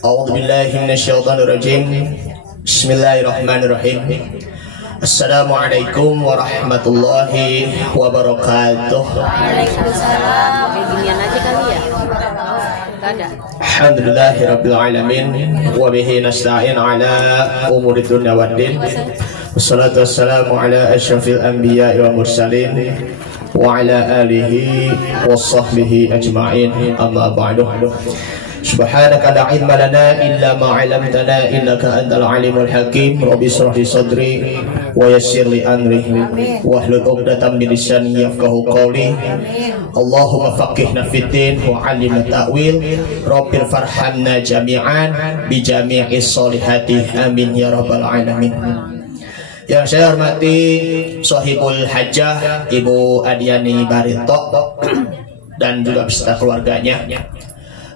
A'udzu billahi minasyaitonir rajim. Bismillahirrahmanirrahim. Assalamualaikum warahmatullahi wabarakatuh. Waalaikumsalam. Ginian aja kali ya. Ada. Alhamdulillahirabbil alamin wa bihi nasta'in ala umuri dunya waddin. Wassalatu wassalamu ala asyrafil anbiya'i wa mursalin wa ala alihi washabbihi ajma'in. Amma ba'du. Subhanaka la ilma lana illa ma 'allamtana innaka antal alimul hakim. Rabbi shrah li sadri wa yassir li amri wahlul 'uqdatam min lisani yafqahu qawli. Allahumma faqihna fid din wa 'allimna ta'wil. Rabbil farhamna jami'an bi jami'is solihati amin ya rabbal alamin. Yang saya hormati Sohibul Hajjah Ibu Adiani Barito dan juga beserta keluarganya.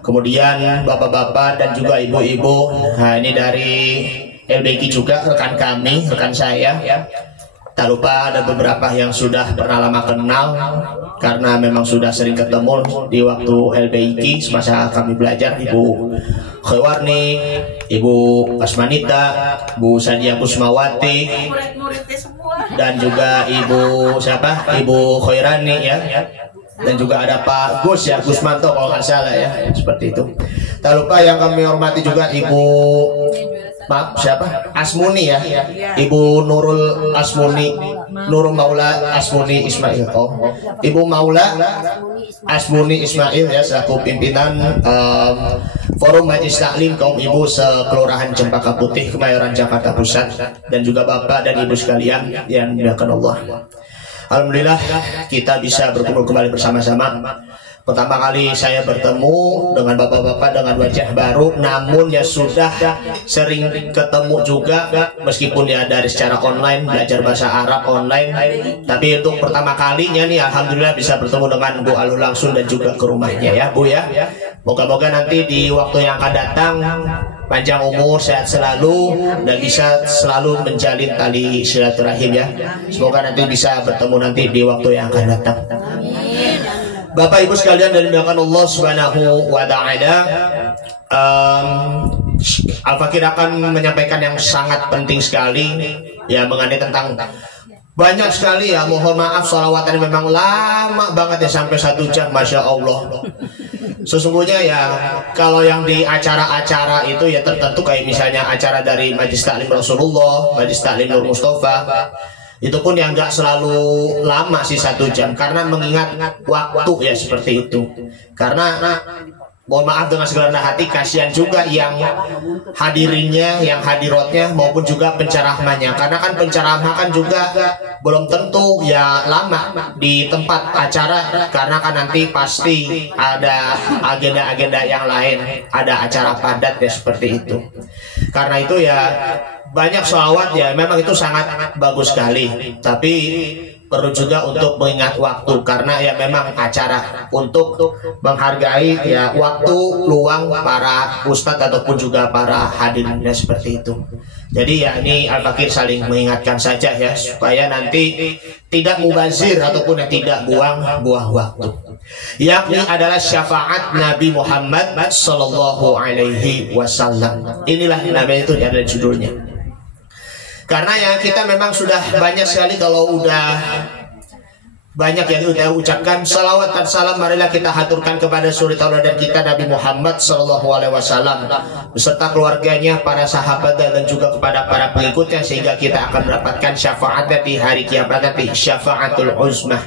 Kemudian bapak-bapak dan juga ibu-ibu. Nah, ini dari LBG juga, rekan kami, rekan saya. Tak lupa ada beberapa yang sudah pernah lama kenal karena memang sudah sering ketemu di waktu LBG semasa kami belajar. Ibu Khawarni, Ibu Asmanita, Bu Sadia Kusmawati, dan juga Ibu siapa? Ibu Khairani ya. Dan juga ada Pak Gus ya, Gusmanto kalau nggak salah ya, seperti itu. Tak lupa yang kami hormati juga Ibu siapa? Asmuni ya, Ibu Nurul Asmuni, Nurul Maula Asmuni Ismail. Oh, Ibu Maula Asmuni Ismail ya, selaku pimpinan Forum Majelis Taklim Kaum Ibu Sekelurahan Cempaka Putih, Kemayoran, Jakarta Pusat, dan juga Bapak dan Ibu sekalian yang dimuliakan Allah. Alhamdulillah kita bisa berkumpul kembali bersama-sama. Pertama kali saya bertemu dengan bapak-bapak dengan wajah baru, namun ya sudah sering ketemu juga meskipun ya dari secara online, belajar bahasa Arab online. Tapi untuk pertama kalinya nih alhamdulillah bisa bertemu dengan Bu Alul langsung dan juga ke rumahnya ya Bu ya. Moga-moga nanti di waktu yang akan datang panjang umur, sehat selalu, dan bisa selalu menjalin tali silaturahim ya. Semoga nanti bisa bertemu nanti di waktu yang akan datang. Bapak Ibu sekalian dan dimuliakan Allah Subhanahu wa taala, Al-Fakir akan menyampaikan yang sangat penting sekali ya mengenai tentang banyak sekali ya, mohon maaf sholawatan memang lama banget ya, sampai 1 jam, Masya Allah. Sesungguhnya ya kalau yang di acara-acara itu ya tertentu kayak misalnya acara dari Majelis Taklim Rasulullah, Majelis Taklim Nur Mustafa, itu pun yang nggak selalu lama sih 1 jam karena mengingat waktu ya seperti itu. Karena mohon maaf dengan segala rendah hati, kasihan juga yang hadirinnya, yang hadiratnya maupun juga penceramahnya. Karena kan penceramah kan juga belum tentu ya lama di tempat acara, karena kan nanti pasti ada agenda-agenda yang lain, ada acara padat ya seperti itu. Karena itu ya banyak sholawat ya memang itu sangat bagus sekali, tapi perlu juga untuk mengingat waktu karena ya memang acara untuk menghargai ya waktu luang para ustadz ataupun juga para hadirinnya seperti itu. Jadi ya ini Al-Fakir saling mengingatkan saja ya supaya nanti tidak mubazir ataupun yang tidak buang waktu. Yakni adalah syafaat Nabi Muhammad Sallallahu Alaihi Wasallam. Inilah namanya, itu adalah judulnya. Karena ya kita memang sudah banyak sekali kalau udah banyak yang udah ucapkan salawat dan salam, marilah kita haturkan kepada suri tauladan kita Nabi Muhammad Sallallahu Alaihi Wasallam beserta keluarganya, para sahabat dan juga kepada para pengikutnya, sehingga kita akan mendapatkan syafaatnya di hari kiamat nanti, syafaatul uzmah.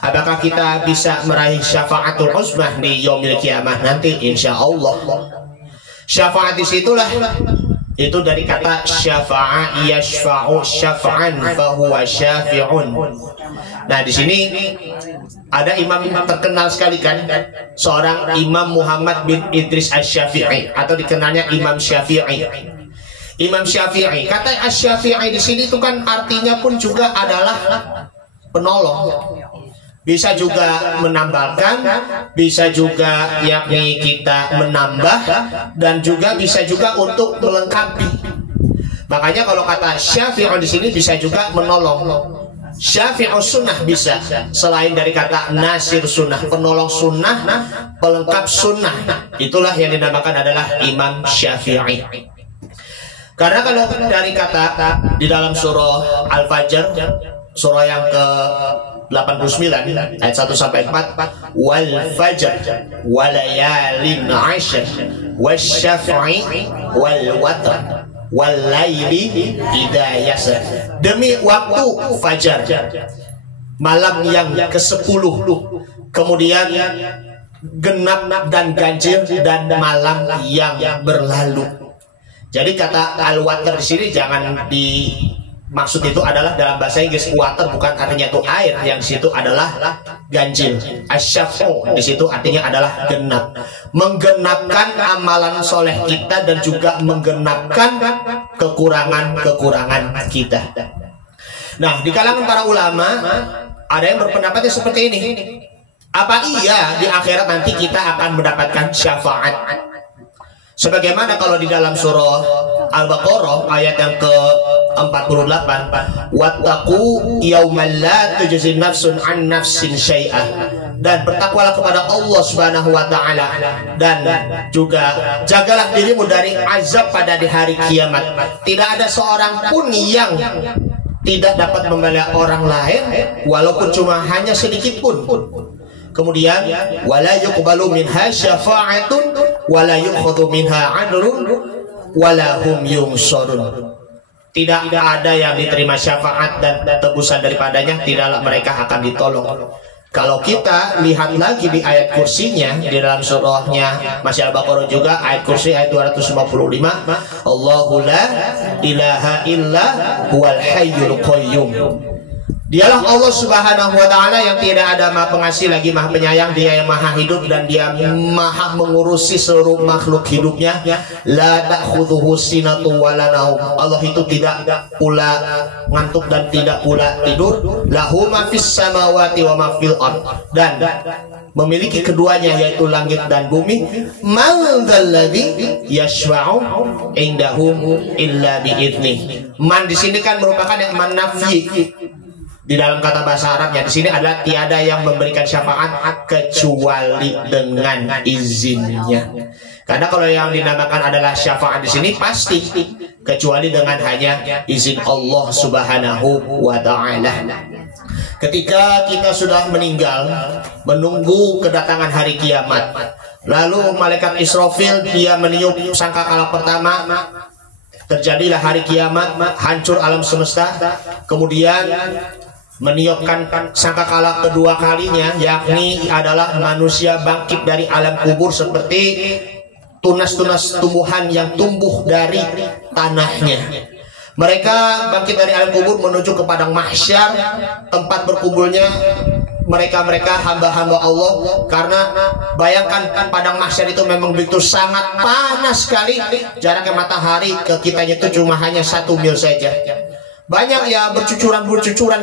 Apakah kita bisa meraih syafaatul uzmah di yaumil kiamah nanti? Insya Allah. Syafaat disitulah itu dari kata syafa'a yashfa'u syafa'an fahuwa syafi'un. Nah di sini ada imam terkenal sekali kan, seorang Imam Muhammad bin Idris Asy-Syafi'i atau dikenalnya Imam Syafi'i. Imam Syafi'i, kata Asy-Syafi'i di sini itu kan artinya pun juga adalah penolong. Bisa juga menambahkan, bisa juga yakni kita menambah, dan juga bisa juga untuk melengkapi. Makanya kalau kata Syafi'i di sini bisa juga menolong. Syafi'us sunnah bisa, selain dari kata nasir sunnah, penolong sunnah, pelengkap sunnah. Itulah yang dinamakan adalah Imam Syafi'i. Karena kalau dari kata di dalam surah Al-Fajr, surah yang ke 89 ayat 1 sampai 4, wal fajr walayalin 'ashr wasyaf'i wal watr wal laili idza yasr. Demi waktu fajar, malam yang ke-10, kemudian genap dan ganjil, dan malam yang berlalu. Jadi kata al-watr di sini jangan maksud itu adalah dalam bahasa Inggris water, bukan artinya itu air, yang situ adalah ganjil. Asyafu di situ artinya adalah genap, menggenapkan amalan soleh kita dan juga menggenapkan kekurangan kita. Nah, di kalangan para ulama ada yang berpendapatnya seperti ini. Apa iya di akhirat nanti kita akan mendapatkan syafaat? Sebagaimana kalau di dalam surah Al-Baqarah ayat yang ke-48, wattaqu yauman la tujzi nafsun an nafsin syai'ah, dan bertakwalah kepada Allah Subhanahu wa taala, dan juga jagalah dirimu dari azab pada di hari kiamat. Tidak ada seorang pun yang tidak dapat membela orang lain walaupun cuma hanya sedikit pun. Kemudian wala yuqbalu minha syafa'atun wala yukhadhu minha 'adlun wala hum yunsarun. Tidak ada yang diterima syafaat dan tebusan daripadanya, tidaklah mereka akan ditolong. Kalau kita lihat lagi di ayat kursinya di dalam surahnya masih Al-Baqarah juga, ayat kursi ayat 255, Allahu la ilaha illa huwal hayyul qayyum. Dialah Allah Subhanahu wa taala yang tidak ada maha pengasih lagi maha penyayang, dia yang maha hidup dan dia maha mengurusi seluruh makhluk hidupnya. La ta'khudhuhu sinatun wa la naum. Allah itu tidak pula ngantuk dan tidak pula tidur. Lahu ma fis samawati wa ma fil ard, dan memiliki keduanya yaitu langit dan bumi. Man dzalladzi yashfa'u indahu illa bi idzni. Man di sini kan merupakan yang man nafyi. Di dalam kata bahasa Arabnya di sini adalah tiada yang memberikan syafaat kecuali dengan izinnya. Karena kalau yang dinamakan adalah syafaat di sini pasti kecuali dengan hanya izin Allah Subhanahu wa taala. Ketika kita sudah meninggal, menunggu kedatangan hari kiamat, lalu malaikat Israfil dia meniup sangkakala pertama, terjadilah hari kiamat, hancur alam semesta. Kemudian meniupkan sangkakala kedua kalinya, yakni adalah manusia bangkit dari alam kubur seperti tunas-tunas tumbuhan yang tumbuh dari tanahnya. Mereka bangkit dari alam kubur menuju ke padang mahsyar, tempat berkumpulnya mereka hamba-hamba Allah. Karena bayangkan padang mahsyar itu memang begitu sangat panas sekali, jaraknya matahari ke kitanya itu cuma hanya 1 mil saja. Banyak ya bercucuran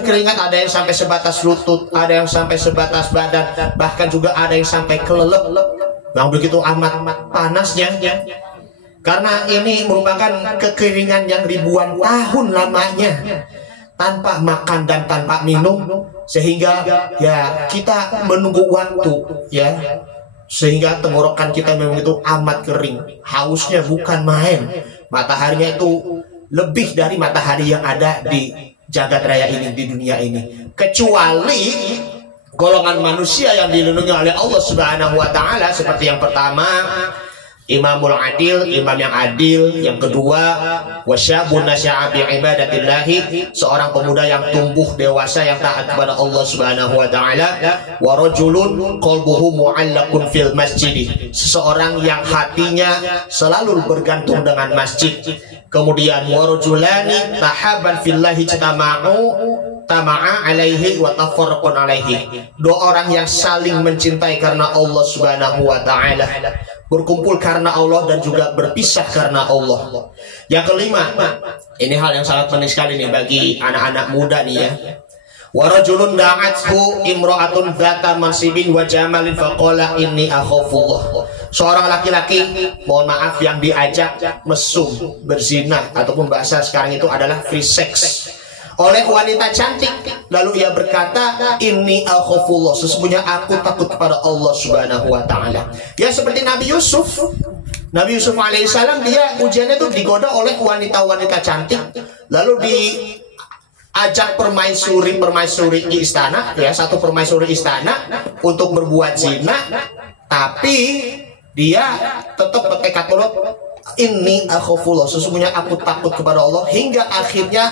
keringat, ada yang sampai sebatas lutut, ada yang sampai sebatas badan, bahkan juga ada yang sampai kelelep. Yang begitu amat panasnya. Karena ini merupakan kekeringan yang ribuan tahun lamanya, tanpa makan dan tanpa minum, sehingga ya kita menunggu waktu ya, sehingga tenggorokan kita memang itu amat kering, hausnya bukan main. Mataharinya itu lebih dari matahari yang ada di jagat raya ini, di dunia ini. Kecuali golongan manusia yang dilindungi oleh Allah Subhanahu wa taala, seperti yang pertama imamul adil, imam yang adil. Yang kedua wasyabun nasya'a bi ibadatillahi, seorang pemuda yang tumbuh dewasa yang taat kepada Allah Subhanahu wa taala. Wa rajulun qalbuhu mu'allaqun fil masjid, seseorang yang hatinya selalu bergantung dengan masjid. Kemudian warujulani tahaban fillahi tama'a alaihi wa tafarraqun alaihi, dua orang yang saling mencintai karena Allah Subhanahu wa taala, berkumpul karena Allah dan juga berpisah karena Allah. Yang kelima, ini hal yang sangat penting sekali nih bagi anak-anak muda nih ya. Warajulun da'athu imra'atun dzata mansibin wa jamalin faqala inni akhafullah. Seorang laki-laki, mohon maaf, yang diajak mesum, berzina, ataupun bahasa sekarang itu adalah free sex oleh wanita cantik. Lalu ia berkata, inni akhafullah, sesungguhnya aku takut kepada Allah Subhanahu wa taala. Ya seperti Nabi Yusuf. Nabi Yusuf alaihissalam, dia ujiannya itu digoda oleh wanita-wanita cantik. Lalu diajak permaisuri istana, ya satu permaisuri istana untuk berbuat zina. Tapi dia tetap bertekad mulut, inni akhafullah, sesungguhnya aku takut kepada Allah, hingga akhirnya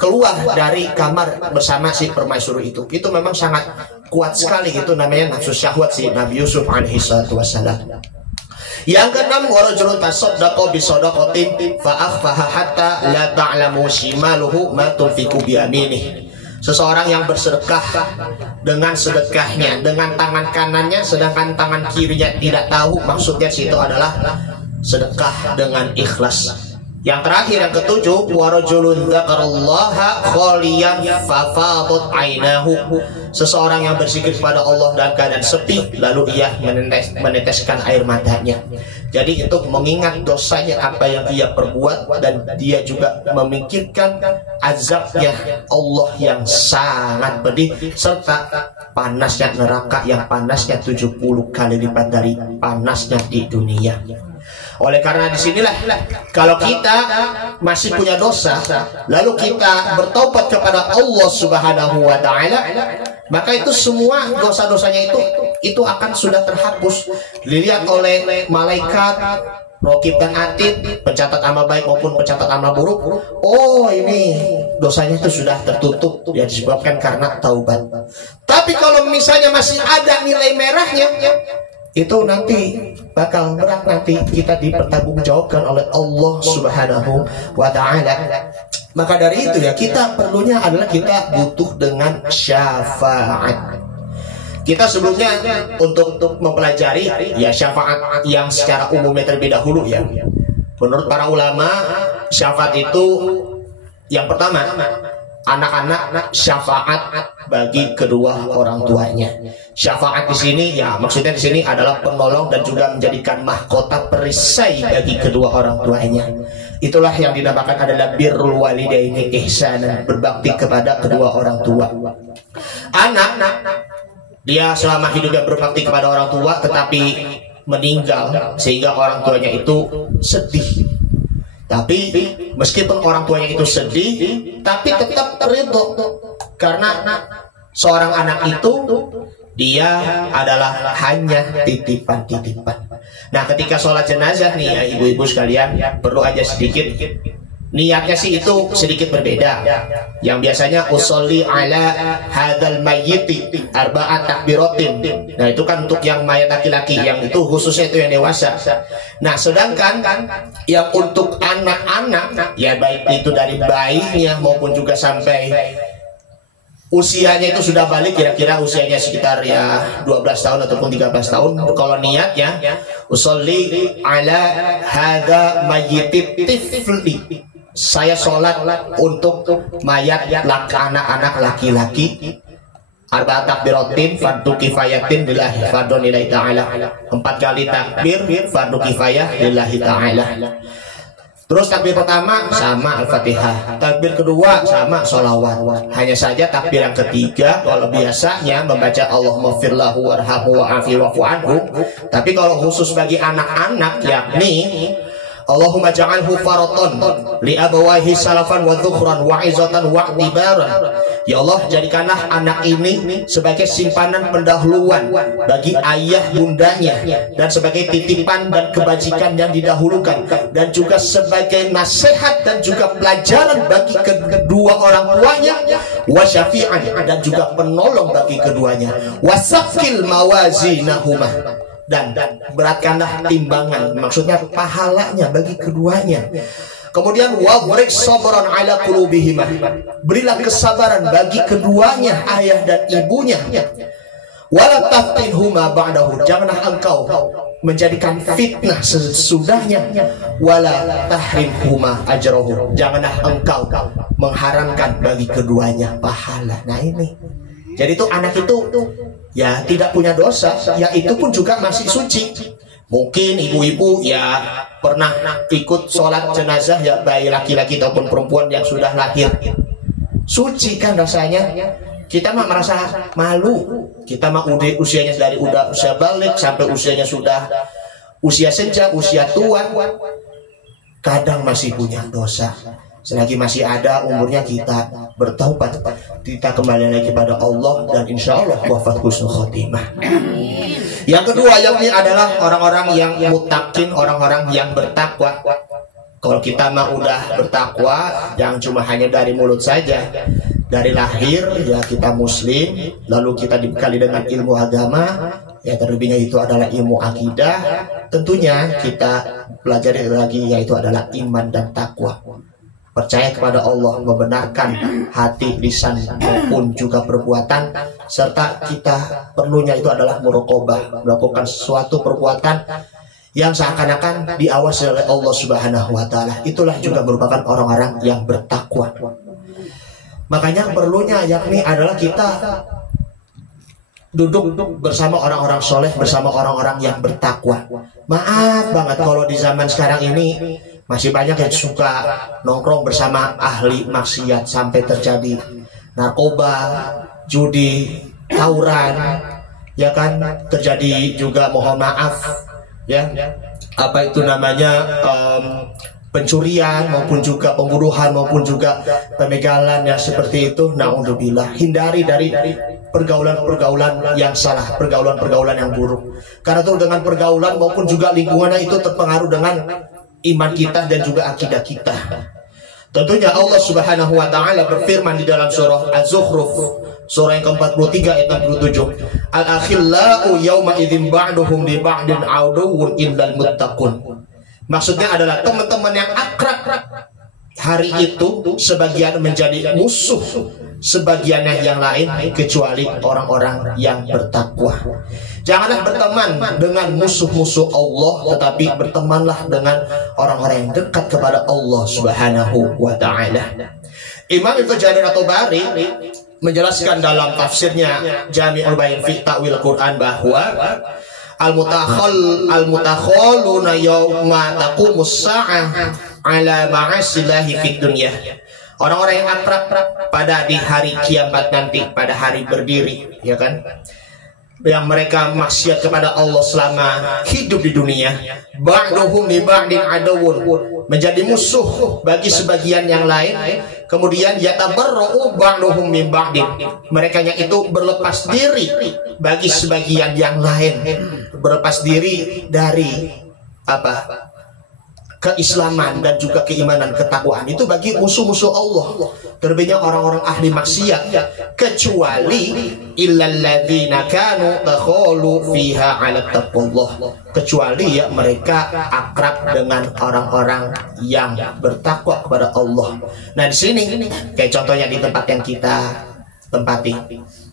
keluar dari kamar bersama si permaisuri itu. Itu memang sangat kuat sekali, itu namanya nafsu syahwat si Nabi Yusuf alaihi salatu wassalam. Yang keenam, warajulun tasaddaqa bisadaqatin fa akhfaha hatta la ta'lamu shimaluhu ma tunfiqu bi yaminihi. Seseorang yang bersedekah dengan sedekahnya dengan tangan kanannya, sedangkan tangan kirinya tidak tahu. Maksudnya situ adalah sedekah dengan ikhlas. Yang terakhir, yang ketujuh, warajulun dzakarallaha khaliyan fafadat ainahu. Seseorang yang berzikir kepada Allah dalam keadaan sepi, lalu ia meneteskan air matanya. Jadi itu mengingat dosanya apa yang ia perbuat, dan dia juga memikirkan azabnya Allah yang sangat pedih, serta panasnya neraka yang panasnya 70 kali lipat dari panasnya di dunia. Oleh karena disinilah, kalau kita masih punya dosa, lalu kita bertaubat kepada Allah Subhanahu wa taala, maka itu semua dosa-dosanya itu akan sudah terhapus. Dilihat oleh malaikat Raqib dan Atid, pencatat amal baik maupun pencatat amal buruk. Oh, ini dosanya itu sudah tertutup, ya disebabkan karena taubat. Tapi kalau misalnya masih ada nilai merahnya, itu nanti bakal berat, nanti kita dipertanggungjawabkan oleh Allah Subhanahu wa taala. Maka dari itu ya, kita perlunya adalah kita butuh dengan syafaat. Kita sebelumnya untuk mempelajari ya syafaat yang secara umumnya terlebih dahulu ya. Menurut para ulama, syafaat itu yang pertama, anak-anak syafaat bagi kedua orang tuanya. Syafaat di sini ya maksudnya di sini adalah penolong dan juga menjadikan mahkota perisai bagi kedua orang tuanya. Itulah yang dinamakan adalah birrul walidaini ihsanan, berbakti kepada kedua orang tua. Anak dia selama hidupnya berbakti kepada orang tua, tetapi meninggal sehingga orang tuanya itu sedih. Tapi meskipun orang tuanya itu sedih, tapi tetap ridho, karena seorang anak itu dia adalah hanya titipan-titipan. Nah, ketika sholat jenazah nih ya ibu-ibu sekalian, perlu aja sedikit niatnya sih itu sedikit berbeda. Yang biasanya usolli ala hadzal mayyiti arba'at takbiratin. Nah, itu kan untuk yang mayat laki-laki, yang itu khususnya itu yang dewasa. Nah, sedangkan yang untuk anak-anak ya baik itu dari bayinya maupun juga sampai usianya itu sudah balik, kira-kira usianya sekitar ya 12 tahun ataupun 13 tahun. Kalau niatnya usolli ala hadza mayyiti tifli, saya sholat untuk mayat anak-anak laki-laki, arba'at takbiratin fardu kifayatin lillahi fardun lillahi ta'ala, 4 kali takbir fardu kifayah lillahi ta'ala. Terus takbir pertama sama Al-Fatihah, takbir kedua sama sholawat. Hanya saja takbir yang ketiga kalau biasanya membaca Allahumma firlahu warhamhu wa'afi wa'fu anhu. Tapi kalau khusus bagi anak-anak yakni Allahumma ja'alhu faraton li abawahi salafan wa dhukhran wa izatan wa i'tibaran. Ya Allah, jadikanlah anak ini sebagai simpanan pendahuluan bagi ayah bundanya, dan sebagai titipan dan kebajikan yang didahulukan, dan juga sebagai nasihat dan juga pelajaran bagi kedua orang tuanya, wa syafi'an, dan juga penolong bagi keduanya, wa saqil mawazinahuma, dan beratkanlah timbangan, maksudnya pahalanya bagi keduanya. Kemudian wabrik sabran ala qulubihima, berilah kesabaran bagi keduanya, ayah dan ibunya. Wala taftinhuma ba'dahu, janganlah engkau menjadikan fitnah sesudahnya. Wala tahrimhuma ajrahu, janganlah engkau mengharamkan bagi keduanya pahala. Nah ini, jadi itu anak itu ya tidak punya dosa, ya itu pun juga masih suci. Mungkin ibu-ibu ya pernah ikut sholat jenazah ya baik laki-laki ataupun perempuan yang sudah lahir. suci kan rasanya. Kita mah merasa malu. Kita mah usianya dari usia balik sampai usianya sudah usia senja, usia tua, kadang masih punya dosa. Selagi masih ada umurnya, kita bertaubat, kita kembali lagi kepada Allah, dan insya Allah wafat husnul khotimah. Yang kedua yakni adalah orang-orang yang muttaqin, orang-orang yang bertakwa. Kalau kita mah udah bertakwa, jangan cuma hanya dari mulut saja. Dari lahir ya kita muslim, lalu kita dibekali dengan ilmu agama, ya terlebihnya itu adalah ilmu akidah. Tentunya kita pelajari lagi, yaitu adalah iman dan takwa. Percaya kepada Allah, membenarkan hati, lisan maupun juga perbuatan, serta kita perlunya itu adalah muraqabah, melakukan suatu perbuatan yang seakan-akan diawasi oleh Allah Subhanahu wa taala. Itulah juga merupakan orang-orang yang bertakwa. Makanya perlunya yakni adalah kita duduk bersama orang-orang soleh, bersama orang-orang yang bertakwa. Maaf banget kalau di zaman sekarang ini masih banyak yang suka nongkrong bersama ahli maksiat sampai terjadi narkoba, judi, tawuran, ya kan, terjadi juga, mohon maaf ya, apa itu namanya, pencurian maupun juga pembunuhan maupun juga pemegalan yang seperti itu. Naudzubillah, hindari dari pergaulan-pergaulan yang salah, pergaulan-pergaulan yang buruk. Karena itu dengan pergaulan maupun juga lingkungannya itu terpengaruh dengan iman kita dan juga akidah kita. Tentunya Allah Subhanahu wa taala berfirman di dalam surah Az-Zukhruf, surah yang ke-43 ayat 67, Al-akhillau yawma idzin ba'duhum li ba'din aduwwun illal muttaqun. Maksudnya adalah teman-teman yang akrab hari itu sebagian menjadi musuh sebagiannya yang lain, kecuali orang-orang yang bertakwa. Janganlah berteman dengan musuh-musuh Allah, tetapi bertemanlah dengan orang-orang yang dekat kepada Allah Subhanahu wa taala. Imam Ibnu Jarir at-Tabari menjelaskan dalam tafsirnya Jami'ul Bayan fi Ta'wil Quran bahwa al-mutakhaluna yawma taqumus sa'ah ala ma'asillahi fid dunya. Orang-orang yang akrab pada di hari kiamat nanti, pada hari berdiri, ya kan, yang mereka maksiat kepada Allah selama hidup di dunia, ba'duhum li ba'din aduwwun, menjadi musuh bagi sebagian yang lain. Kemudian yatabarra'u ba'duhum min ba'din, merekanya itu berlepas diri bagi sebagian yang lain, berlepas diri dari apa? Keislaman dan juga keimanan, ketakwaan itu bagi musuh-musuh Allah, terlebihnya orang-orang ahli maksiat, kecuali illalladzina kanu takhalu fiha 'ala taqwallah, kecuali ya mereka akrab dengan orang-orang yang bertakwa kepada Allah. Nah di sini kayak contohnya di tempat yang kita tempati,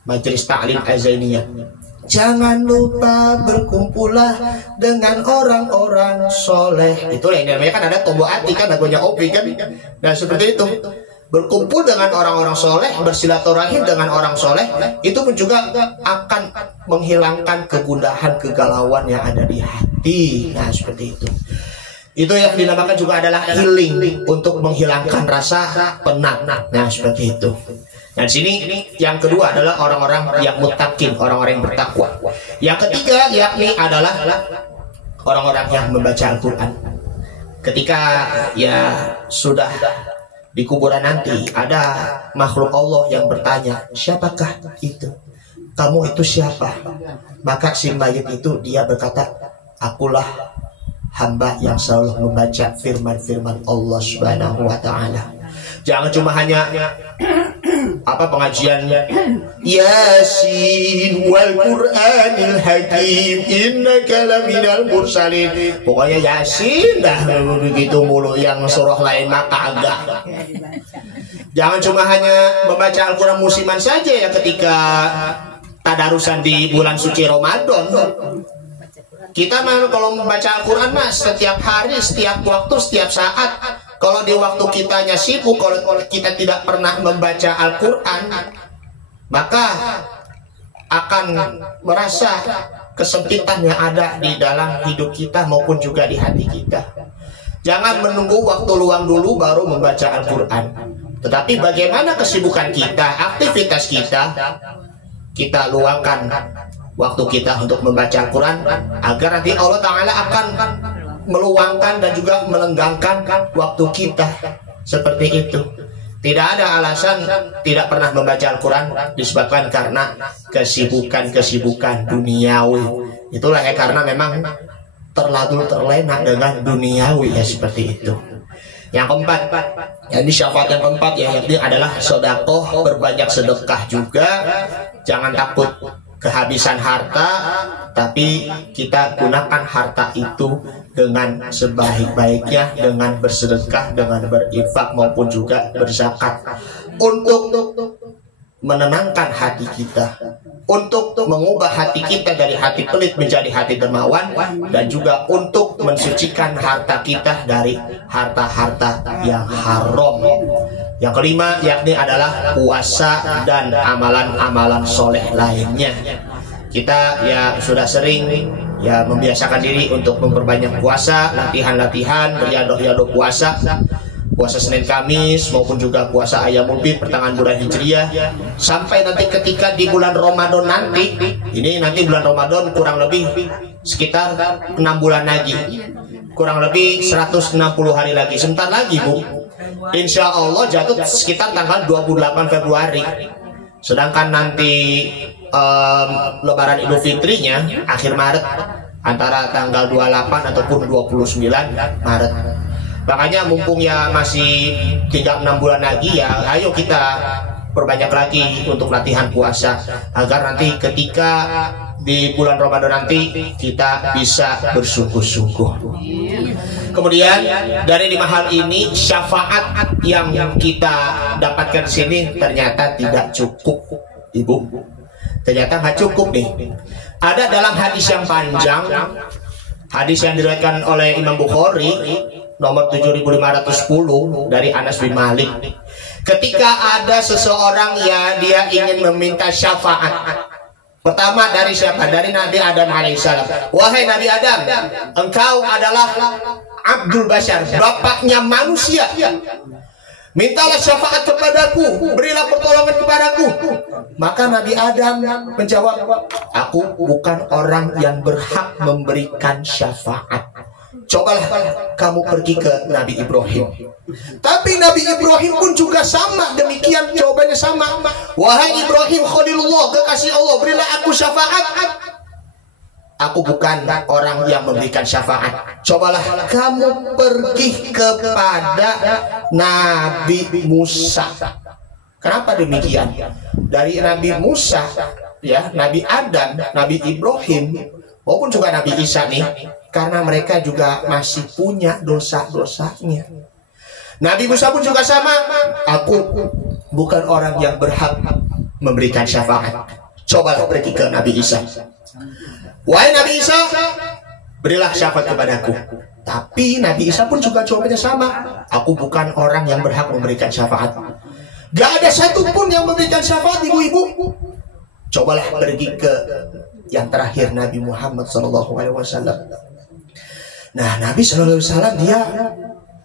Majelis Ta'lim Az-Zainiyah, jangan lupa berkumpullah dengan orang-orang soleh. Itu yang namanya kan ada tombol hati kan, lagunya Opi kan. Nah seperti itu, berkumpul dengan orang-orang soleh, bersilaturahim dengan orang soleh, itu pun juga akan menghilangkan kegundahan, kegalauan yang ada di hati. Nah seperti itu. Itu yang dinamakan juga adalah healing, untuk menghilangkan rasa penat. Nah seperti itu. Nah di sini yang kedua adalah orang-orang yang muttaqin, orang-orang yang bertakwa. Yang ketiga yakni adalah orang-orang yang membaca Al-Quran. Ketika ya sudah di kuburan nanti, ada makhluk Allah yang bertanya, siapakah itu? Kamu itu siapa? Maka si mayit itu dia berkata, akulah hamba yang selalu membaca firman-firman Allah Subhanahu wa taala. Jangan cuma hanya apa pengajiannya, Yasin wal Qur'anil Hakim innaka laminal mursalin. Pokoknya Yasin dah begitu mulu, yang surah lain maka agak. Jangan cuma hanya membaca Al-Quran musiman saja ya ketika tadarusan di bulan suci Ramadan. Kita mah kalau membaca Al-Quran mas setiap hari, setiap waktu, setiap saat. Kalau di waktu kitanya sibuk, kalau kita tidak pernah membaca Al-Quran, maka akan merasa kesempitan yang ada di dalam hidup kita maupun juga di hati kita. Jangan menunggu waktu luang dulu baru membaca Al-Quran. Tetapi bagaimana kesibukan kita, aktivitas kita luangkan waktu kita untuk membaca Al-Quran, agar nanti Allah Ta'ala akan meluangkan dan juga melenggangkan waktu kita seperti itu. Tidak ada alasan tidak pernah membaca Al-Quran disebabkan karena kesibukan duniawi. Itulah ya, karena memang terlalu terlena dengan duniawi ya, seperti itu. Yang keempat, ini syafaat yang keempat ya, yakni adalah sedekah, berbanyak sedekah juga. Jangan takut kehabisan harta, tapi kita gunakan harta itu dengan sebaik-baiknya, dengan bersedekah, dengan berinfak maupun juga berzakat, untuk menenangkan hati kita, untuk mengubah hati kita dari hati pelit menjadi hati dermawan, dan juga untuk mensucikan harta kita dari harta-harta yang haram. Yang kelima yakni adalah puasa dan amalan-amalan soleh lainnya. Kita ya sudah sering ya membiasakan diri untuk memperbanyak puasa, latihan-latihan, beriadoh-iadoh puasa Senin Kamis maupun juga puasa Ayyamul Bid pertengahan bulan Hijriah, sampai nanti ketika di bulan Ramadan nanti, ini nanti bulan Ramadan kurang lebih sekitar 6 bulan lagi, kurang lebih 160 hari lagi, sebentar lagi Bu, insya Allah jatuh sekitar tanggal 28 Februari. Sedangkan nanti Lebaran Idul Fitrinya akhir Maret, antara tanggal 28 ataupun 29 Maret. Makanya mumpung ya masih tinggal 6 bulan lagi ya, ayo kita perbanyak lagi untuk latihan puasa, agar nanti ketika di bulan Ramadan nanti kita bisa bersungguh-sungguh. Kemudian dari 5 hal ini, syafaat yang kita dapatkan di sini ternyata tidak cukup, Ibu. Ternyata nggak cukup nih. Ada dalam hadis yang panjang, hadis yang diriwayatkan oleh Imam Bukhari nomor 7510 dari Anas bin Malik. Ketika ada seseorang ya, dia ingin meminta syafaat. Pertama dari siapa? Dari Nabi Adam alaihissalam. Wahai Nabi Adam, engkau adalah Abdul Bashar, bapaknya manusia. Mintalah syafaat kepadaku, berilah pertolongan kepadaku. Maka Nabi Adam menjawab, aku bukan orang yang berhak memberikan syafaat. Cobalah kamu pergi ke Nabi Ibrahim. Tapi Nabi Ibrahim pun juga sama, demikian jawabannya sama. Wahai Ibrahim Khalilullah, kekasih Allah, berilah aku syafaat. Aku bukan orang yang memberikan syafaat. Cobalah kamu pergi kepada Nabi Musa. Kenapa demikian? Dari Nabi Musa, ya, Nabi Adam, Nabi Ibrahim, maupun juga Nabi Isa nih, karena mereka juga masih punya dosa-dosanya. Nabi Musa pun juga sama. Aku bukan orang yang berhak memberikan syafaat. Cobalah pergi ke Nabi Isa. Wahai Nabi Isa, berilah syafaat kepadaku. Tapi Nabi Isa pun juga jawabannya sama. Aku bukan orang yang berhak memberikan syafaat. Gak ada satupun yang memberikan syafaat, ibu-ibu. Cobalah pergi ke yang terakhir, Nabi Muhammad SAW. Nah, Nabi SAW dia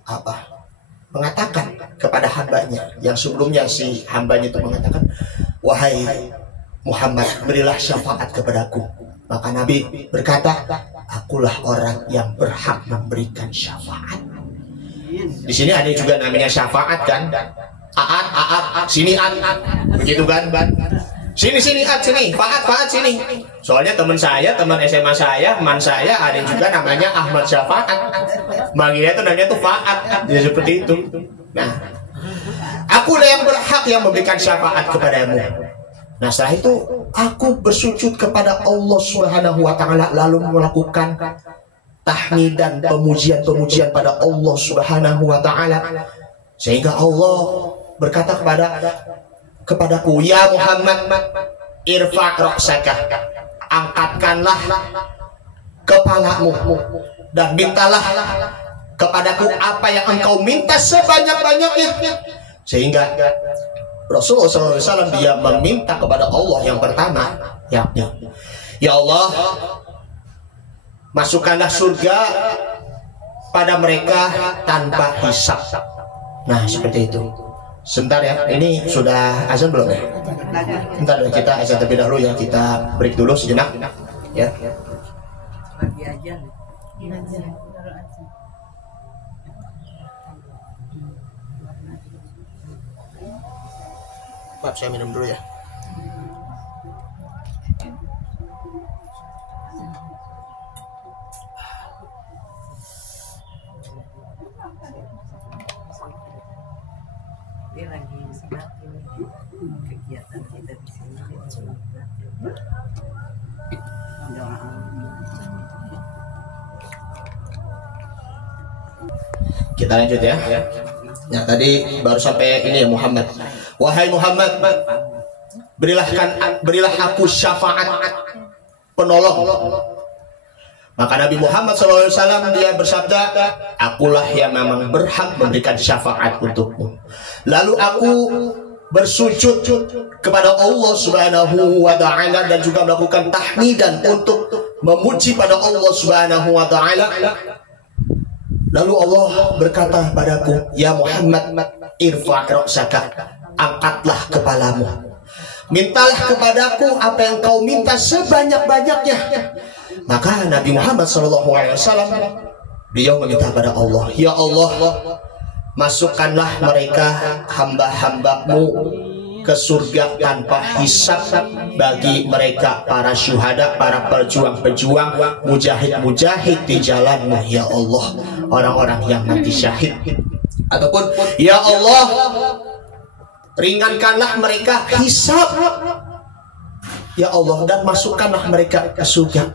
apa? Mengatakan kepada hambanya, yang sebelumnya si hambanya itu mengatakan, wahai Muhammad, berilah syafaat kepadaku. Maka Nabi berkata, akulah orang yang berhak memberikan syafaat. Di sini ada juga namanya syafaat kan? Aat, sini at, begitu kan? Sini at, sini, faat sini. Soalnya teman saya, teman SMA saya, teman saya ada juga namanya Ahmad Syafaat. Manggilnya tuh namanya tuh faat, jadi seperti itu. Nah, akulah yang berhak yang memberikan syafaat kepadamu. Nah, setelah itu aku bersujud kepada Allah Subhanahu wa Ta'ala, lalu melakukan tahmid dan pemujian-pemujian pada Allah Subhanahu wa Ta'ala, sehingga Allah berkata kepadaku, ya Muhammad, irfa' ra'saka, angkatkanlah kepalamu dan mintalah kepadaku apa yang engkau minta sebanyak-banyaknya. Sehingga Rasulullah SAW dia meminta kepada Allah yang pertama, yakni, ya Allah, masukkanlah surga pada mereka tanpa hisab. Nah, seperti itu. Sebentar ya, ini sudah azan belum ya? Sebentar dulu, kita azan terlebih dahulu ya, kita break dulu sejenak ya. Lagi aja. Maaf, saya minum dulu ya. Dia lagi nikmatin kegiatan kita di sini. Kita lanjut ya. Ya tadi baru sampai ini ya, Muhammad. Wahai Muhammad, berilah aku syafaat penolong. Maka Nabi Muhammad SAW dia bersabda, akulah yang memang berhak memberikan syafaat untukmu. Lalu aku bersujud kepada Allah Subhanahu wa Ta'ala dan juga melakukan tahmidan untuk memuji pada Allah Subhanahu wa Ta'ala. Lalu Allah berkata padaku, ya Muhammad, irfa' ra'saka, angkatlah kepalamu. Mintalah kepadaku apa yang kau minta sebanyak-banyaknya. Maka Nabi Muhammad SAW beliau meminta pada Allah, ya Allah, masukkanlah mereka hamba-hambamu ke surga tanpa hisab bagi mereka para syuhada, para pejuang-pejuang, mujahid-mujahid di jalanmu, ya Allah, orang-orang yang mati syahid. Ataupun ya Allah, ringankanlah mereka hisab, ya Allah, dan masukkanlah mereka ke surga.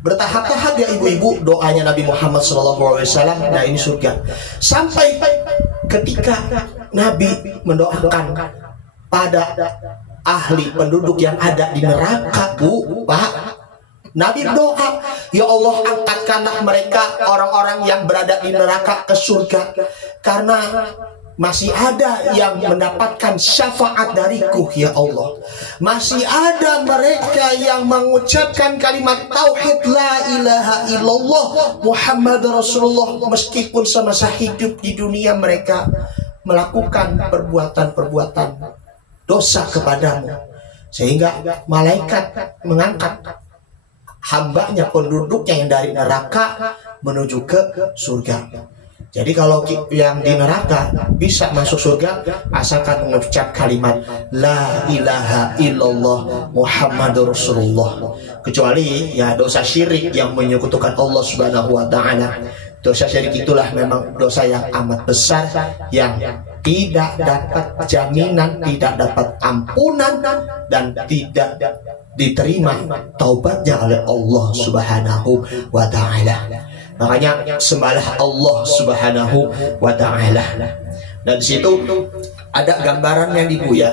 Bertahap-tahap ya ibu-ibu doanya Nabi Muhammad SAW. Nah ini surga. Sampai ketika Nabi mendoakan pada ahli penduduk yang ada di neraka, Bu, Pak, Nabi berdoa, ya Allah, angkatkanlah mereka orang-orang yang berada di neraka ke surga, karena masih ada yang mendapatkan syafaat dariku, ya Allah. Masih ada mereka yang mengucapkan kalimat tauhid la ilaha illallah Muhammad Rasulullah, meskipun semasa hidup di dunia mereka melakukan perbuatan-perbuatan dosa kepadamu, sehingga malaikat mengangkat hambanya, penduduknya yang dari neraka menuju ke surga. Jadi kalau yang di neraka bisa masuk surga asalkan mengucap kalimat la ilaha illallah Muhammadur Rasulullah. Kecuali ya dosa syirik yang menyekutukan Allah Subhanahu wa Ta'ala. Dosa syirik itulah memang dosa yang amat besar, yang tidak dapat jaminan, tidak dapat ampunan, dan tidak diterima taubatnya oleh Allah Subhanahu wa Ta'ala. Makanya sembahlah Allah Subhanahu wa Ta'ala. Dan di situ ada gambaran yang dibuya,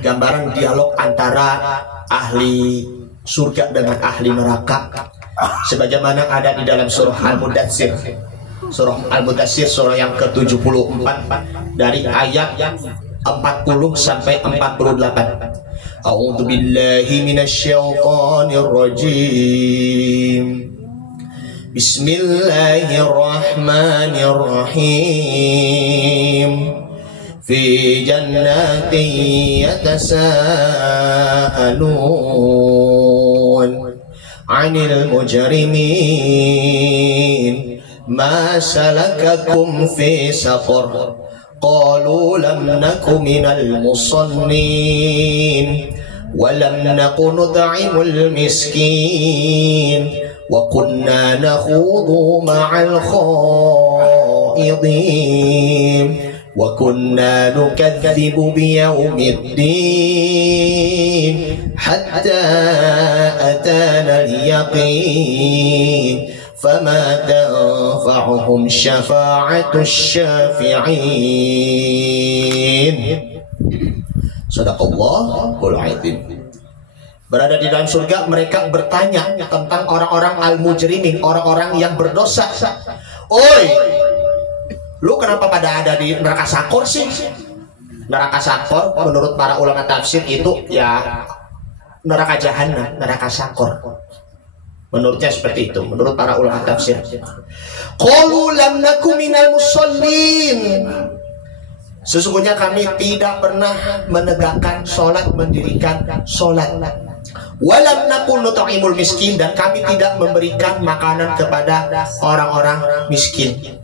gambaran dialog antara ahli surga dengan ahli neraka, sebagaimana ada di dalam surah Al-Mudatsir. Surah Al-Mudatsir, surah yang ke-74, dari ayat 40 sampai 48. A'udzu billahi minasyaitonir rajim. Bismillahirrahmanirrahim. Fi jannatin yatasaalun 'anil mujrimin ma salakakum fi saqar qalu lam naku minal musallin wa lam naku nut'imul miskin wa kunna nakhudu ma'al khaidin wa kunna nukadzibu biyaumiddin hatta atana al-yaqin fama tanfa'uhum syafa'atus syafi'in. Shadaqallahul adzim. Berada di dalam surga, mereka bertanya tentang orang-orang al-mujrimin, orang-orang yang berdosa. Oi, lu kenapa pada ada di neraka sakor sih? Neraka sakor menurut para ulama tafsir itu ya neraka jahanam, neraka sakor. Menurutnya seperti itu, menurut para ulama tafsir. Qalu lam naku minal musallin. Sesungguhnya kami tidak pernah menegakkan sholat, mendirikan sholat. Walam nakun nut'imul miskin, dan kami tidak memberikan makanan kepada orang-orang miskin.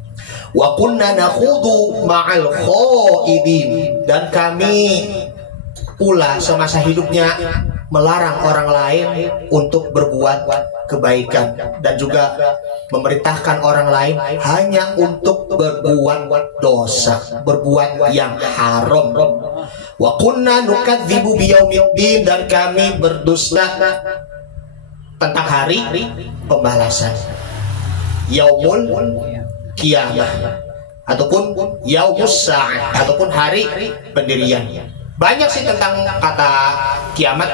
Wa kunna nakhudu ma'al khaidin, dan kami pula semasa hidupnya melarang orang lain untuk berbuat kebaikan, dan juga memerintahkan orang lain hanya untuk berbuat dosa, berbuat yang haram. Wa kunna nukadzibu biyaumiddin, dan kami berdusta tentang hari pembalasan, yaumul kiamah, ataupun yaumus sa'ah, ataupun hari pendirian. Banyak sih tentang kata kiamat,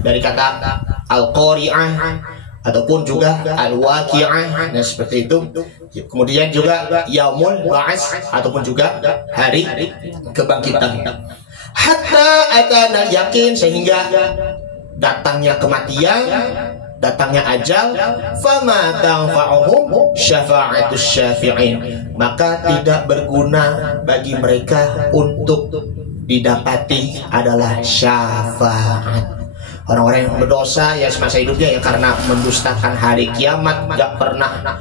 dari kata al-qari'ah ataupun juga al-waqi'ah, nah seperti itu. Kemudian juga yaumul ba'ats, ataupun juga hari kebangkitan. Hatta atana yakin, sehingga datangnya kematian, datangnya ajal. Fama tanfa'uhum syafa'atus syafi'in, maka tidak berguna bagi mereka untuk didapati adalah syafaat. Orang-orang yang berdosa ya semasa hidupnya ya karena mendustakan hari kiamat, gak pernah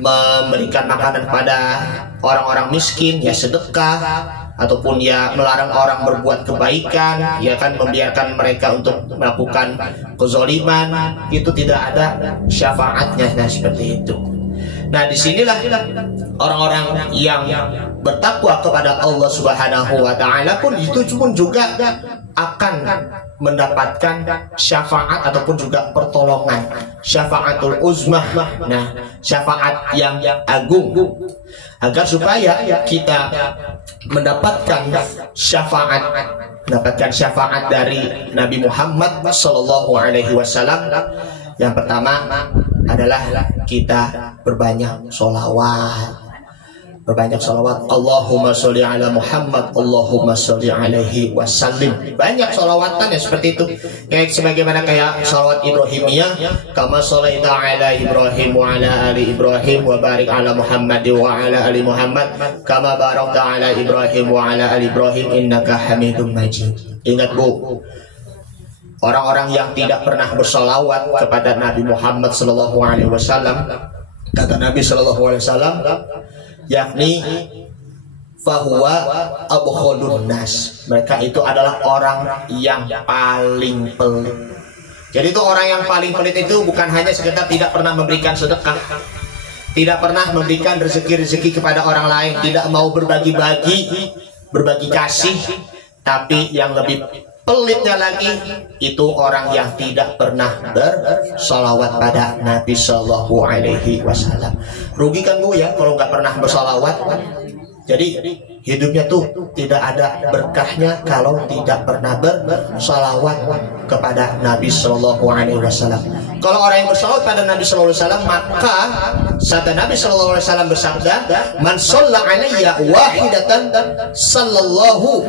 memberikan makanan kepada orang-orang miskin, ya sedekah, ataupun ya melarang orang berbuat kebaikan, ya kan, membiarkan mereka untuk melakukan kezaliman, itu tidak ada syafaatnya. Nah seperti itu. Nah disinilah orang-orang yang bertakwa kepada Allah Subhanahu wa Ta'ala pun itu pun juga akan mendapatkan syafaat ataupun juga pertolongan, syafaatul uzmah. Nah syafaat yang agung, agar supaya kita mendapatkan syafaat dari Nabi Muhammad Sallallahu Alaihi Wasallam. Yang pertama adalah kita berbanyak sholawat. Allahumma sholli ala Muhammad, Allahumma sholli alaihi wasallim. Banyak sholawatan ya seperti itu. Kayak sebagaimana kayak sholawat Ibrahimiyah, kama sholaita ala Ibrahim wa ala ali Ibrahim wa barik ala Muhammad wa ala ali Muhammad kama barakta ala Ibrahim wa ala ali Ibrahim innaka Hamidum Majid. Ingat Bu, orang-orang yang tidak pernah bersolawat kepada Nabi Muhammad Sallallahu Alaihi Wasallam, kata Nabi Sallallahu Alaihi Wasallam, yakni fahuwa abkhadun nas, mereka itu adalah orang yang paling pelit. Jadi itu orang yang paling pelit itu bukan hanya sekedar tidak pernah memberikan sedekah, tidak pernah memberikan rezeki-rezeki kepada orang lain, tidak mau berbagi kasih, tapi yang lebih pelitnya lagi itu orang yang tidak pernah bersolawat pada Nabi Sallallahu Alaihi Wasallam. Rugi kan Bu ya kalau nggak pernah bersolawat. Jadi hidupnya tuh tidak ada berkahnya kalau tidak pernah bersolawat kepada Nabi Sallallahu Alaihi Wasallam. Kalau orang yang bersolawat pada Nabi Sallallahu Alaihi Wasallam, maka sabda Nabi Sallallahu Alaihi Wasallam bersabda, man shalla alayya wahidatan sallallahu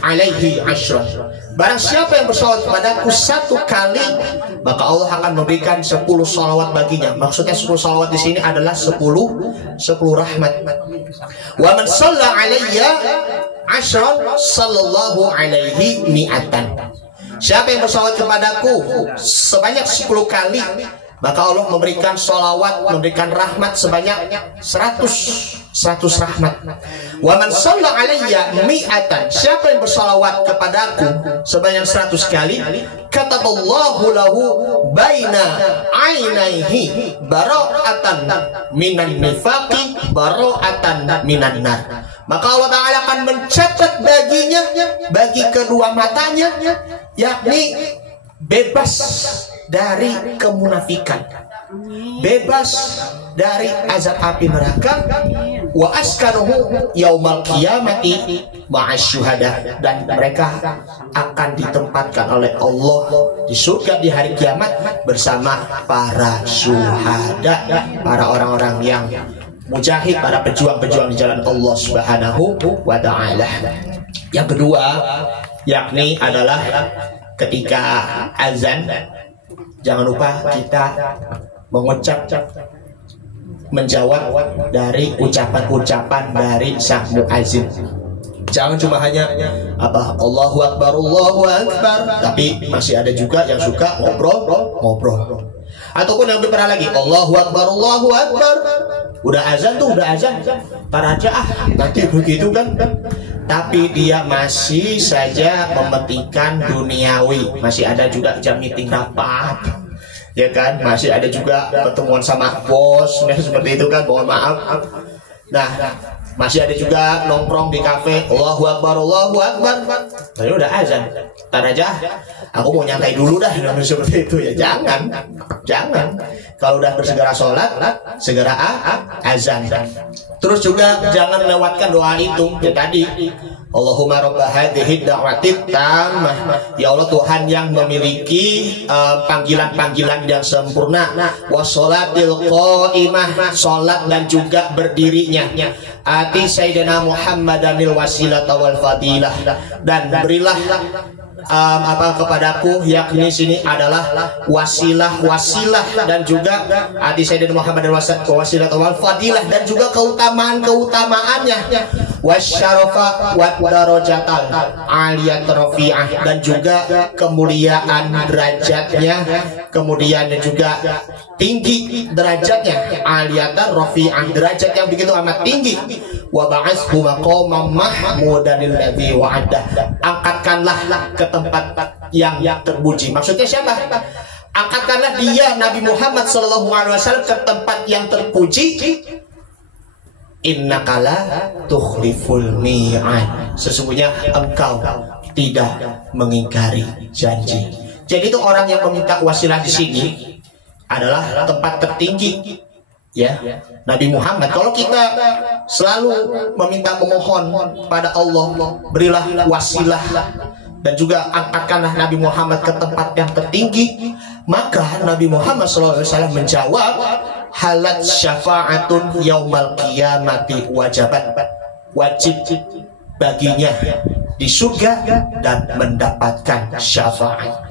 alaihi asyra. Barang siapa yang bersolawat kepadaku satu kali, maka Allah akan memberikan 10 solawat baginya. Maksudnya 10 solawat di sini adalah 10 rahmat. Wa man shalla alayya asyran sallallahu alaihi mi'atan. Siapa yang bersolawat kepadaku sebanyak 10 kali, maka Allah memberikan solawat, memberikan rahmat sebanyak 100 rahmat. Wa man shalla alayya mi'atan, siapa yang bersolawat kepadaku sebanyak 100 kali, kataballahu lahu baina ainaihi bara'atan minan nifaqi bara'atan minan nar. Maka Allah Ta'ala akan mencatat baginya, bagi kedua matanya, yakni bebas dari kemunafikan, bebas dari azab api neraka, wa askanuhu yaumal qiyamati ma'asyuhada, dan mereka akan ditempatkan oleh Allah di surga di hari kiamat bersama para syuhada, para orang-orang yang mujahid, para pejuang-pejuang di jalan Allah Subhanahu wa Ta'ala. Yang kedua yakni adalah ketika azan, jangan lupa kita menjawab dari ucapan-ucapan dari sang muazin. Jangan cuma hanya apa Allahu Akbar, tapi masih ada juga yang suka ngobrol. Ataupun yang lebih parah lagi, Allahu Akbar. Udah azan, para aja nanti begitu kan. Tapi dia masih saja mementingkan duniawi. Masih ada juga jam meeting rapat, ya kan? Masih ada juga pertemuan sama bos, seperti itu kan. Mohon maaf. Nah, masih ada juga nongkrong di kafe, Allahu Akbar. Tadi udah azan, tar aja. Aku mau nyantai dulu dah, seperti itu ya. Jangan. Kalau udah bersegera sholat, segera azan. Terus juga jangan lewatkan doa itu ya tadi. Allahumma rabba hadhihi da'watid tammah. Ya Allah, Tuhan yang memiliki panggilan-panggilan yang sempurna. Wassolatil qa'imah, sholat dan juga berdirinya. Ati Sayyidina Muhammadanil wasilah wal fadilah, dan berilah kepadaku, yakni sini adalah wasilah dan juga ati Sayyidina Muhammadanil wasilah wal fadilah, dan juga keutamaannya wasyarafa wa darajatal aliyat rafi'ah, dan juga kemuliaan derajatnya, kemudian juga tinggi derajatnya, aliyatan rafi'ah, derajat yang begitu amat tinggi. Wa ba'ashu maqaman mahmudan alladzi wa'ada, angkatkanlah ke tempat yang terpuji. Maksudnya siapa? Angkatkanlah dia Nabi Muhammad SAW ke tempat yang terpuji. Innakala tukhliful mi'ad, sesungguhnya engkau tidak mengingkari janji. Jadi itu orang yang meminta wasilah di sini adalah tempat tertinggi, ya, Nabi Muhammad. Kalau kita selalu memohon pada Allah, berilah wasilah dan juga angkatkanlah Nabi Muhammad ke tempat yang tertinggi, maka Nabi Muhammad SAW menjawab, halat syafa'atun yaumal qiyamati wajabat, wajib baginya di surga dan mendapatkan syafaat.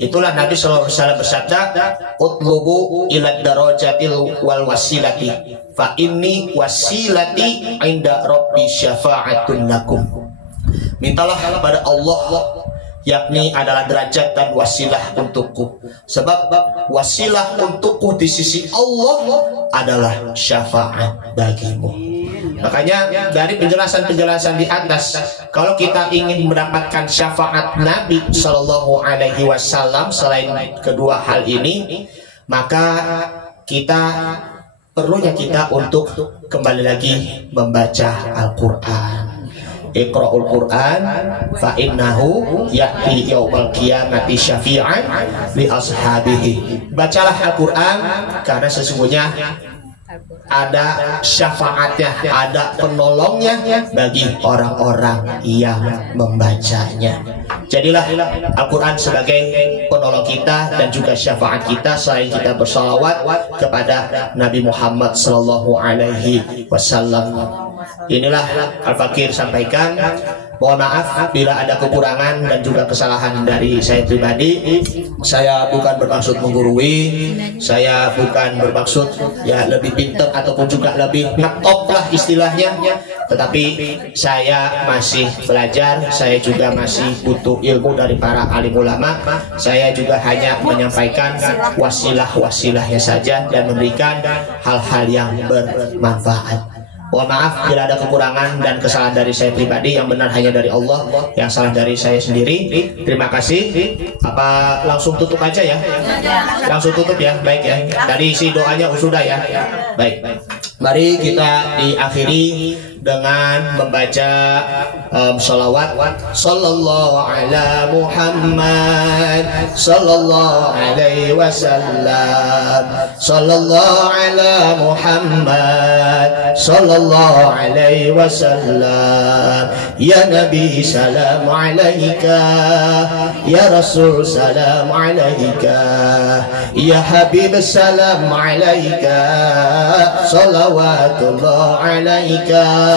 Itulah Nabi SAW bersabda, utlubu ila darajatil wal wasilati fa inni wasilati inda rabbi syafa'atun lakum. Mintalah kepada Allah, yakni adalah derajat dan wasilah untukku, sebab wasilah untukku di sisi Allah adalah syafaat bagimu. Makanya dari penjelasan-penjelasan di atas, kalau kita ingin mendapatkan syafaat Nabi Shallallahu Alaihi Wasallam selain kedua hal ini, maka perlunya kita untuk kembali lagi membaca Al-Quran. Iqra'ul Quran fa innahu ya'ti yaumal qiyamati syafi'an li ashabihi. Bacalah Al-Quran karena sesungguhnya ada syafaatnya, ada penolongnya bagi orang-orang yang membacanya. Jadilah Al-Quran sebagai penolong kita dan juga syafaat kita selain kita bersalawat kepada Nabi Muhammad Sallallahu Alaihi Wasallam. Inilah Al-Fakir sampaikan. Mohon maaf bila ada kekurangan dan juga kesalahan dari saya pribadi. Saya bukan bermaksud menggurui, saya bukan bermaksud ya lebih pintar ataupun juga lebih ngetop lah istilahnya. Tetapi saya masih belajar, saya juga masih butuh ilmu dari para alim ulama. Saya juga hanya menyampaikan wasilah-wasilahnya saja dan memberikan hal-hal yang bermanfaat. Mohon maaf bila ada kekurangan dan kesalahan dari saya pribadi, yang benar hanya dari Allah, yang salah dari saya sendiri. Terima kasih. Apa langsung tutup aja ya? Langsung tutup ya, baik ya. Tadi isi doanya sudah ya. Baik. Mari kita diakhiri dengan membaca salawat sallallahu ala Muhammad sallallahu alaihi wasallam, sallallahu ala Muhammad sallallahu alaihi wasallam. Ya Nabi salam alaika, ya Rasul salam alaika, ya Habib salam alaika, salawatullah alaika,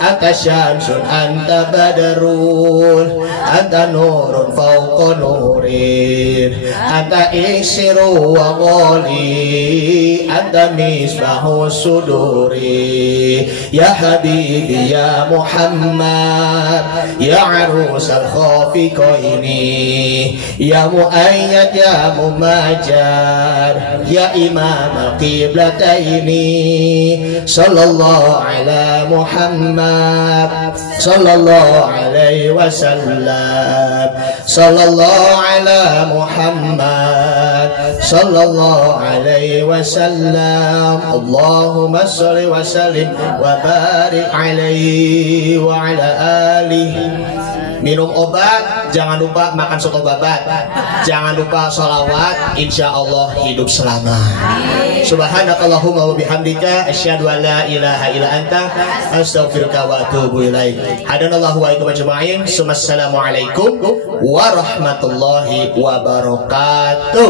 anta syamsun anta badrun anta nurun fawqa nurin anta isiru wa ghali anta misbahu suduri ya habibi ya Muhammad ya arusal khafiqaini ya muayyad ya mumajjad ya imam al-qiblataini sallallahu ala Muhammad sallallahu alaihi wasallam sallallahu ala Muhammad sallallahu alaihi wasallam Allahumma sholli wa sallim wa barik alaihi wa ala alihi. Minum obat, jangan lupa makan soto babat, jangan lupa sholawat, insya Allah hidup selamat. Subhanakallahumma wa bihamdika asyhadu an la ilaha illa anta astaghfiruka wa atubu ilaik. Hadanallahu wa iyyakum ajma'in. Assalamualaikum warahmatullahi wabarakatuh.